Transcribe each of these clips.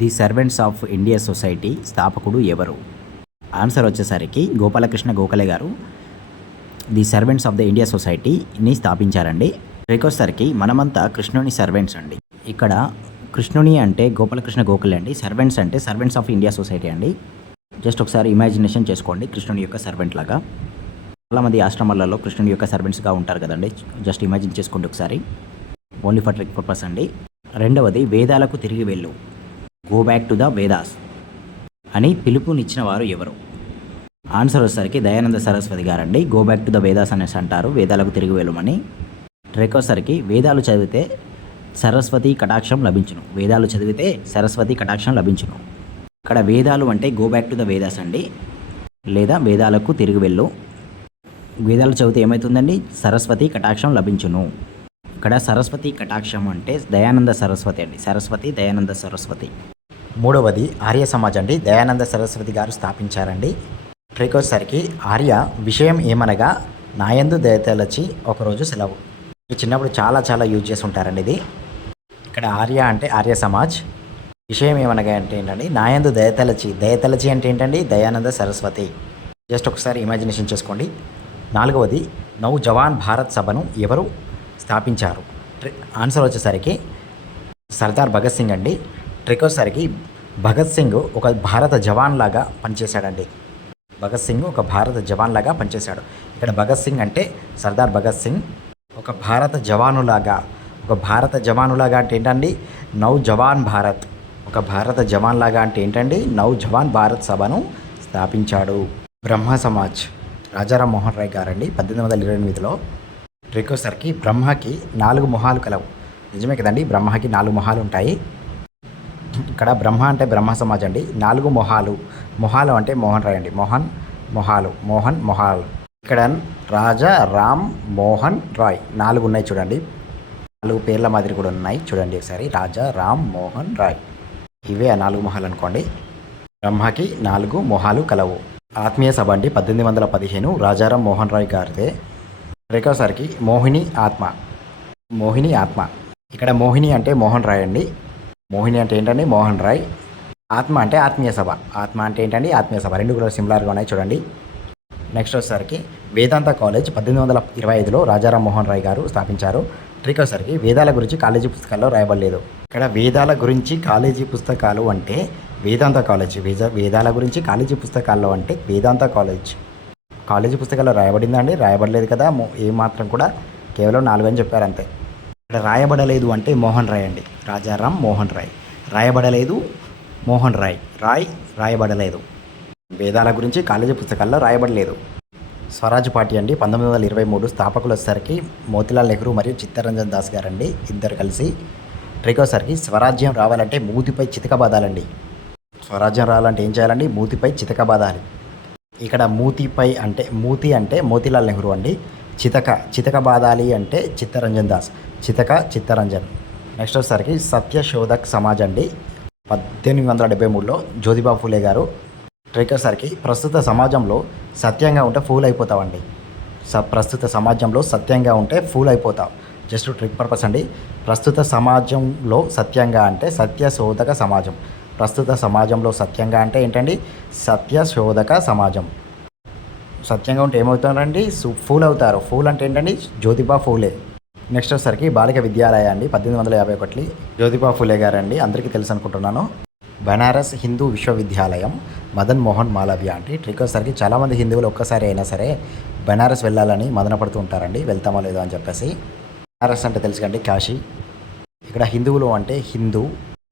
The servants of India society స్థాపకుడు ఎవరు? Answer వచ్చేసరికి గోపాలకృష్ణ గోఖలే గారు. The servants of the India సొసైటీని స్థాపించారండి. రేకొసరికి మనమంతా కృష్ణుని సర్వెంట్స్ అండి. ఇక్కడ కృష్ణుని అంటే గోపాలకృష్ణ గోఖలే అండి. సర్వెంట్స్ అంటే సర్వెంట్స్ ఆఫ్ ఇండియా సొసైటీ అండి. జస్ట్ ఒకసారి ఇమాజినేషన్ చేసుకోండి కృష్ణుని యొక్క సర్వెంట్ లాగా. చాలామంది ఆశ్రమాలలో కృష్ణుని యొక్క సర్వెంట్స్గా ఉంటారు కదండి. జస్ట్ ఇమాజిన్ చేసుకోండి ఒకసారి. ఓన్లీ ఫర్ ట్రిక్ పర్పస్ అండి. రెండవది వేదాలకు తిరిగి వెళ్ళు. Go back to the Vedas అని పిలుపునిచ్చిన వారు ఎవరు? ఆన్సర్ వచ్చేసరికి దయానంద సరస్వతి గారండి. Go back to the Vedas అనేసి అంటారు. వేదాలకు తిరిగి వెళ్ళమని. ట్రెకోసరికి వేదాలు చదివితే సరస్వతి కటాక్షం లభించును. వేదాలు చదివితే సరస్వతి కటాక్షం లభించును. ఇక్కడ వేదాలు అంటే go back to the Vedas అండి. లేదా వేదాలకు తిరిగి వెళ్ళు. వేదాలు చదివితే ఏమవుతుందండి సరస్వతి కటాక్షం లభించును. ఇక్కడ సరస్వతి కటాక్షం అంటే దయానంద సరస్వతి అండి. సరస్వతి దయానంద సరస్వతి. మూడవది ఆర్య సమాజ్ అండి. దయానంద సరస్వతి గారు స్థాపించారండి. ట్రికోసరికి ఆర్య విషయం ఏమనగా నాయందు దయతలచి ఒకరోజు సెలవు. చిన్నప్పుడు చాలా చాలా యూజ్ చేసి ఉంటారండి ఇది. ఇక్కడ ఆర్య అంటే ఆర్య సమాజ్. విషయం ఏమనగా అంటే ఏంటండి నాయందు దయతలచి. దయతలచి అంటే ఏంటండి దయానంద సరస్వతి. జస్ట్ ఒకసారి ఇమాజినేషన్ చేసుకోండి. నాలుగవది నౌ జవాన్ భారత్ సభను ఎవరు స్థాపించారు? ఆన్సర్ వచ్చేసరికి సర్దార్ భగత్ సింగ్ అండి. ట్రిక్ వచ్చేసరికి భగత్ సింగ్ ఒక భారత జవాన్ లాగా పనిచేశాడండి. భగత్ సింగ్ ఒక భారత జవాన్ లాగా పనిచేశాడు. ఇక్కడ భగత్ సింగ్ అంటే సర్దార్ భగత్ సింగ్. ఒక భారత జవానులాగా ఒక భారత జవానులాగా అంటే ఏంటండి? నౌ జవాన్ భారత్. ఒక భారత జవాన్ లాగా అంటే ఏంటండి? నౌ జవాన్ భారత్ సభను స్థాపించాడు బ్రహ్మ సమాజ్. రాజారాం మోహన్ రాయ్ గారండి పద్దెనిమిది వందల ఇరవై ఎనిమిదిలో. ట్రికోసర్కి బ్రహ్మకి నాలుగు మొహాలు కలవు. నిజమే కదండి? బ్రహ్మకి నాలుగు మొహాలు ఉంటాయి. ఇక్కడ బ్రహ్మ అంటే బ్రహ్మ సమాజ్ అండి. నాలుగు మొహాలు. మొహాలు అంటే మోహన్ రాయ్ అండి. మోహన్ మొహాలు. మోహన్ మొహాలు. ఇక్కడ రాజా రామ్ మోహన్ రాయ్. నాలుగు ఉన్నాయి చూడండి. నాలుగు పేర్ల మాదిరి కూడా ఉన్నాయి. చూడండి ఒకసారి. రాజా రామ్ మోహన్ రాయ్. ఇవే ఆ నాలుగు మొహాలు అనుకోండి. బ్రహ్మకి నాలుగు మొహాలు కలవు. ఆత్మీయ సభ అండి. పద్దెనిమిది వందల పదిహేను. రాజారాం మోహన్ రాయ్ గారిదే. రేఖోసారికి మోహిని ఆత్మ. మోహిని ఆత్మ. ఇక్కడ మోహిని అంటే మోహన్ రాయ్ అండి. మోహిని అంటే ఏంటండి? మోహన్ రాయ్. ఆత్మ అంటే ఆత్మీయ సభ. ఆత్మ అంటే ఏంటండి? ఆత్మీయ సభ. రెండు కూడా సిమిలర్గా ఉన్నాయి చూడండి. నెక్స్ట్ వచ్చేసరికి వేదాంత కాలేజ్ పద్దెనిమిది వందల ఇరవై ఐదులో రాజారాం మోహన్ రాయ్ గారు స్థాపించారు. ట్రిక్ వచ్చేసరికి వేదాల గురించి కాలేజీ పుస్తకాల్లో రాయబడలేదు. ఇక్కడ వేదాల గురించి కాలేజీ పుస్తకాలు అంటే వేదాంత కాలేజ్. వేద వేదాల గురించి కాలేజీ పుస్తకాల్లో అంటే వేదాంత కాలేజ్. కాలేజీ పుస్తకాల్లో రాయబడిందా అండి? రాయబడలేదు కదా. ఏ మాత్రం కూడా కేవలం నాలుగు అని చెప్పారు అంతే. ఇక్కడ రాయబడలేదు అంటే మోహన్ రాయ్ అండి. రాజారాం మోహన్ రాయ్. రాయబడలేదు మోహన్ రాయ్. రాయ్ రాయబడలేదు. వేదాల గురించి కాలేజీ పుస్తకాల్లో రాయబడలేదు. స్వరాజ్ పార్టీ అండి. పంతొమ్మిది వందల ఇరవై మూడు స్థాపకులు వచ్చేసరికి మోతిలాల్ నెహ్రూ మరియు చిత్తరంజన్ దాస్ గారండి. ఇద్దరు కలిసి ట్రికోసరికి స్వరాజ్యం రావాలంటే మూతిపై చితకబాదాలండి స్వరాజ్యం రావాలంటే ఏం చేయాలండి? మూతిపై చితకబాదాలి ఇక్కడ మూతిపై అంటే మూతి అంటే మోతిలాల్ నెహ్రూ అండి. చితక చితక బాదాలి అంటే చిత్తరంజన్ దాస్. చితక చిత్తరంజన్. నెక్స్ట్ వచ్చేసరికి సత్యశోధక్ సమాజ్ అండి. పద్దెనిమిది వందల డెబ్బై మూడులో జ్యోతిబా ఫూలే గారు. ట్రేకర్సరికి ప్రస్తుత సమాజంలో సత్యంగా ఉంటే ఫూల్ అయిపోతామండి స ప్రస్తుత సమాజంలో సత్యంగా ఉంటే ఫూల్ అయిపోతావు. జస్ట్ ట్రిక్ పర్పస్ అండి. ప్రస్తుత సమాజంలో సత్యంగా అంటే సత్యశోధక సమాజం. ప్రస్తుత సమాజంలో సత్యంగా అంటే ఏంటండి? సత్యశోధక సమాజం. సత్యంగా ఉంటే ఏమవుతారండి ఫూల్ అవుతారు. ఫూల్ అంటే ఏంటండి? జ్యోతిబా ఫూలే. నెక్స్ట్ వచ్చేసరికి బాలిక విద్యాలయ అండి. పద్దెనిమిది వందల యాభై ఒకటి. జ్యోతిబా ఫూలే గారు అండి అందరికీ తెలుసు అనుకుంటున్నాను. బనారస్ హిందూ విశ్వవిద్యాలయం మదన్ మోహన్ మాలవ్య అంటే ట్రిక్ వచ్చేసరికి చాలామంది హిందువులు ఒక్కసారి అయినా సరే బనారస్ వెళ్ళాలని మదన పడుతూ ఉంటారండి. వెళ్తామో లేదో అని చెప్పేసి. బనారస్ అంటే తెలుసు కండి కాశీ. ఇక్కడ హిందువులు అంటే హిందూ.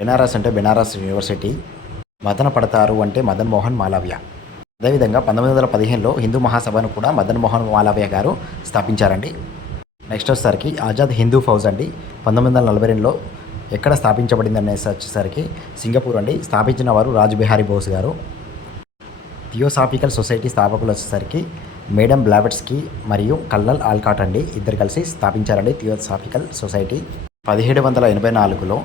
బెనారస్ అంటే బెనారస్ యూనివర్సిటీ. మదన పడతారు అంటే మదన్ మోహన్ మాలవ్య. అదేవిధంగా పంతొమ్మిది వందల పదిహేనులో హిందూ మహాసభను కూడా మదన్ మోహన్ మాలవ్య గారు స్థాపించారండి. నెక్స్ట్ వచ్చేసరికి ఆజాద్ హిందూ ఫౌజ్ అండి. పంతొమ్మిది వందల నలభై రెండులో ఎక్కడ స్థాపించబడింది అనేసి వచ్చేసరికి సింగపూర్ అండి. స్థాపించిన వారు రాజ్బిహారీ బోస్ గారు. థియోసాఫికల్ సొసైటీ స్థాపకులు వచ్చేసరికి మేడం బ్లావెట్స్కి మరియు కల్నల్ ఆల్కాట్ అండి. ఇద్దరు కలిసి స్థాపించారండి థియోసాఫికల్ సొసైటీ. పదిహేడు వందల ఎనభై నాలుగులో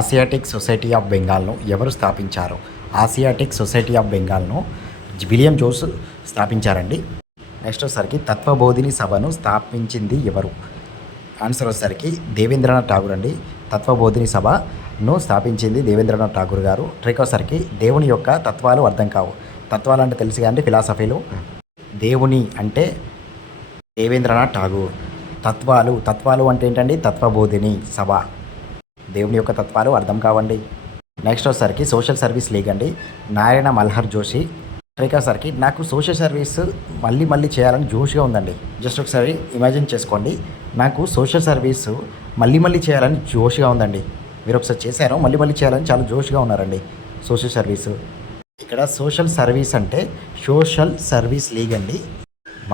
ఆసియాటిక్ సొసైటీ ఆఫ్ బెంగాల్ను ఎవరు స్థాపించారు? ఆసియాటిక్ సొసైటీ ఆఫ్ బెంగాల్ను విలియం జోస్ స్థాపించారండి. నెక్స్ట్ వచ్చేసరికి తత్వబోధిని సభను స్థాపించింది ఎవరు? ఆన్సర్ వచ్చేసరికి దేవేంద్రనాథ్ ఠాగూర్ అండి. తత్వబోధిని సభను స్థాపించింది దేవేంద్రనాథ్ ఠాగూర్ గారు. ట్రిక్ వచ్చేసరికి దేవుని యొక్క తత్వాలు అర్థం కావు. తత్వాలు అంటే తెలుసు కానీ ఫిలాసఫీలు. దేవుని అంటే దేవేంద్రనాథ్ ఠాగూర్. తత్వాలు తత్వాలు అంటే ఏంటండి? తత్వబోధిని సభ. దేవుని యొక్క తత్వాలు అర్థం కావండి. నెక్స్ట్ వచ్చేసరికి సోషల్ సర్వీస్ లీగ్ అండి. నారాయణ మల్హర్ జోషి సరికి నాకు సోషల్ సర్వీస్ మళ్ళీ మళ్ళీ చేయాలని జోష్గా ఉందండి. జస్ట్ ఒకసారి ఇమాజిన్ చేసుకోండి. నాకు సోషల్ సర్వీస్ మళ్ళీ మళ్ళీ చేయాలని జోష్గా ఉందండి. మీరు ఒకసారి చేశారు మళ్ళీ మళ్ళీ చేయాలని చాలా జోష్గా ఉన్నారండి సోషల్ సర్వీస్ ఇక్కడ సోషల్ సర్వీస్ అంటే సోషల్ సర్వీస్ లీగ్ అండి.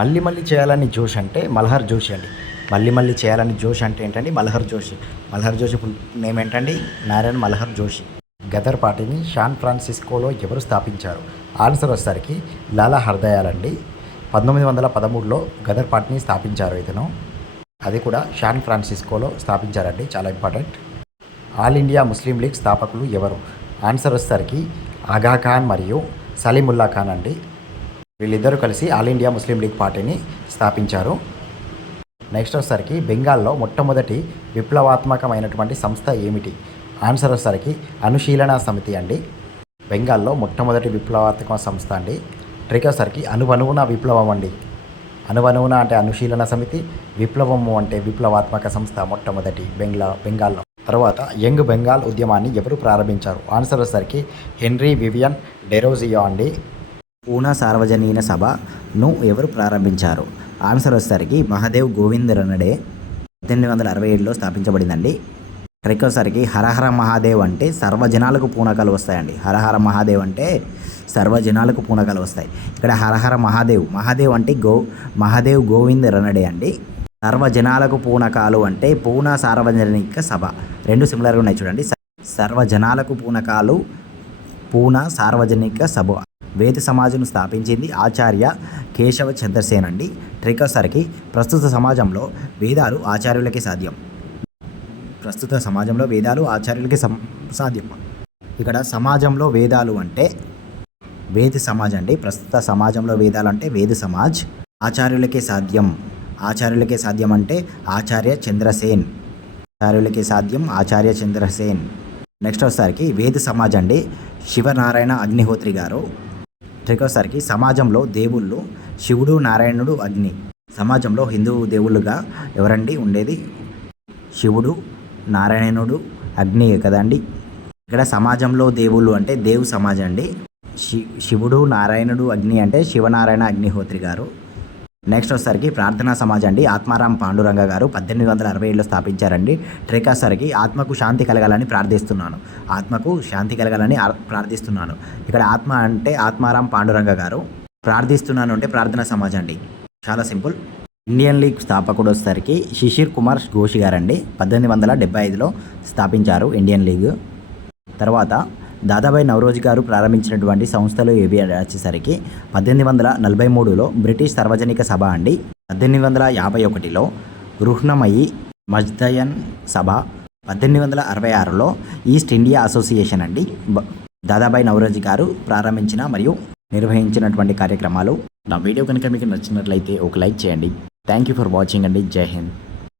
మళ్ళీ మళ్ళీ చేయాలని జోష్ అంటే మల్హర్ జోషి అండి. మళ్ళీ మళ్ళీ చేయాలని జోష్ అంటే ఏంటండి? మల్హర్ జోషి. మల్హర్ జోషి ఫుల్ నేమ్ ఏంటండి? నారాయణ మల్హర్ జోషి. గదర్ పార్టీని శాన్ ఫ్రాన్సిస్కోలో ఎవరు స్థాపించారు? ఆన్సర్ వచ్చేసరికి లాలా హర్దయాలండి పంతొమ్మిది వందల పదమూడులో గదర్ పార్టీని స్థాపించారు ఇతను. అది కూడా శాన్ ఫ్రాన్సిస్కోలో స్థాపించారండి. చాలా important. All India Muslim League స్థాపకులు ఎవరు? ఆన్సర్ వచ్చేసరికి ఆగా ఖాన్ మరియు సలీముల్లా ఖాన్ అండి. వీళ్ళిద్దరూ కలిసి ఆల్ ఇండియా ముస్లిం లీగ్ పార్టీని స్థాపించారు. నెక్స్ట్ వచ్చేసరికి బెంగాల్లో మొట్టమొదటి విప్లవాత్మకమైనటువంటి సంస్థ ఏమిటి? ఆన్సర్ వచ్చేసరికి అనుశీలన సమితి అండి. బెంగాల్లో మొట్టమొదటి విప్లవాత్మక సంస్థ అండి. ట్రిక్ వచ్చేసరికి అనువనువున విప్లవం అండి. అనువనువున అంటే అనుశీలన సమితి విప్లవము అంటే విప్లవాత్మక సంస్థ మొట్టమొదటి బెంగ్లా బెంగాల్లో. తర్వాత యంగ్ బెంగాల్ ఉద్యమాన్ని ఎవరు ప్రారంభించారు? ఆన్సర్ వచ్చేసరికి హెన్రీ వివియన్ డెరోజియో అండి. పూనా సార్వజనీన సభను ఎవరు ప్రారంభించారు? ఆన్సర్ వచ్చేసరికి మహాదేవ్ గోవింద్ రనడే పద్దెనిమిది వందల అరవై ఏడులో స్థాపించబడిందండి. ట్రెక్ హరహర మహాదేవ్ అంటే సర్వజనాలకు పూనకాలు వస్తాయండి. హరహర మహాదేవ్ అంటే సర్వజనాలకు పూనకాలు వస్తాయి. ఇక్కడ హరహర మహాదేవ్ మహాదేవ్ అంటే గో మహాదేవ్ గోవింద్ రనడే అండి. సర్వజనాలకు పూనకాలు అంటే పూనా సార్వజనిక సభ. రెండు సిమిలర్గా ఉన్నాయి చూడండి. సర్వజనాలకు పూనకాలు పూనా సార్వజనిక సభ. వేద సమాజం స్థాపించింది ఆచార్య కేశవ చంద్రసేన్ అండి ట్రికసరికి ప్రస్తుత సమాజంలో వేదాలు ఆచార్యులకే సాధ్యం. ప్రస్తుత సమాజంలో వేదాలు ఆచార్యులకి సం సాధ్యం. ఇక్కడ సమాజంలో వేదాలు అంటే వేద సమాజ్ అండి. ప్రస్తుత సమాజంలో వేదాలు అంటే వేద సమాజ్ ఆచార్యులకే సాధ్యం. ఆచార్యులకే సాధ్యం అంటే ఆచార్య చంద్రసేన్. ఆచార్యులకే సాధ్యం ఆచార్య చంద్రసేన్. నెక్స్ట్ వచ్చేసరికి వేద సమాజ్ అండి. శివనారాయణ అగ్నిహోత్రి గారు. ట్రికోసరికి సమాజంలో దేవుళ్ళు శివుడు నారాయణుడు అగ్ని. సమాజంలో హిందూ దేవుళ్ళుగా ఎవరండి ఉండేది? శివుడు నారాయణుడు అగ్ని కదండి ఇక్కడ సమాజంలో దేవుళ్ళు అంటే దేవు సమాజం అండి. శి శివుడు నారాయణుడు అగ్ని అంటే శివనారాయణ అగ్నిహోత్రి గారు. నెక్స్ట్ వచ్చేసరికి ప్రార్థనా సమాజం అండి. ఆత్మారాం పాండురంగ గారు పద్దెనిమిది వందల అరవై ఏడులో స్థాపించారండి. ట్రేకాసరికి ఆత్మకు శాంతి కలగాలని ప్రార్థిస్తున్నాను. ఆత్మకు శాంతి కలగాలని ప్రార్థిస్తున్నాను. ఇక్కడ ఆత్మ అంటే ఆత్మారాం పాండురంగ గారు. ప్రార్థిస్తున్నాను అంటే ప్రార్థనా సమాజం అండి. చాలా సింపుల్. ఇండియన్ లీగ్ స్థాపకుడు వచ్చేసరికి శిశిర్ కుమార్ ఘోషి గారండి. పద్దెనిమిది వందల డెబ్బై ఐదులో స్థాపించారు ఇండియన్ లీగ్ తర్వాత దాదాబాయి నవరోజు గారు ప్రారంభించినటువంటి సంస్థలు ఏవి వచ్చేసరికి పద్దెనిమిది వందల నలభై మూడులో బ్రిటిష్ సార్వజనిక సభ అండి. పద్దెనిమిది వందల యాభై ఒకటిలో రుహ్నమయి మజ్దయన్ సభ. పద్దెనిమిది వందల అరవై ఆరులో ఈస్ట్ ఇండియా అసోసియేషన్ అండి. బ- దాదాబాయి నవరోజు గారు ప్రారంభించిన మరియు నిర్వహించినటువంటి కార్యక్రమాలు. నా వీడియో కనుక మీకు నచ్చినట్లయితే ఒక లైక్ చేయండి. థ్యాంక్ యూ ఫర్ వాచింగ్ అండి జై హింద్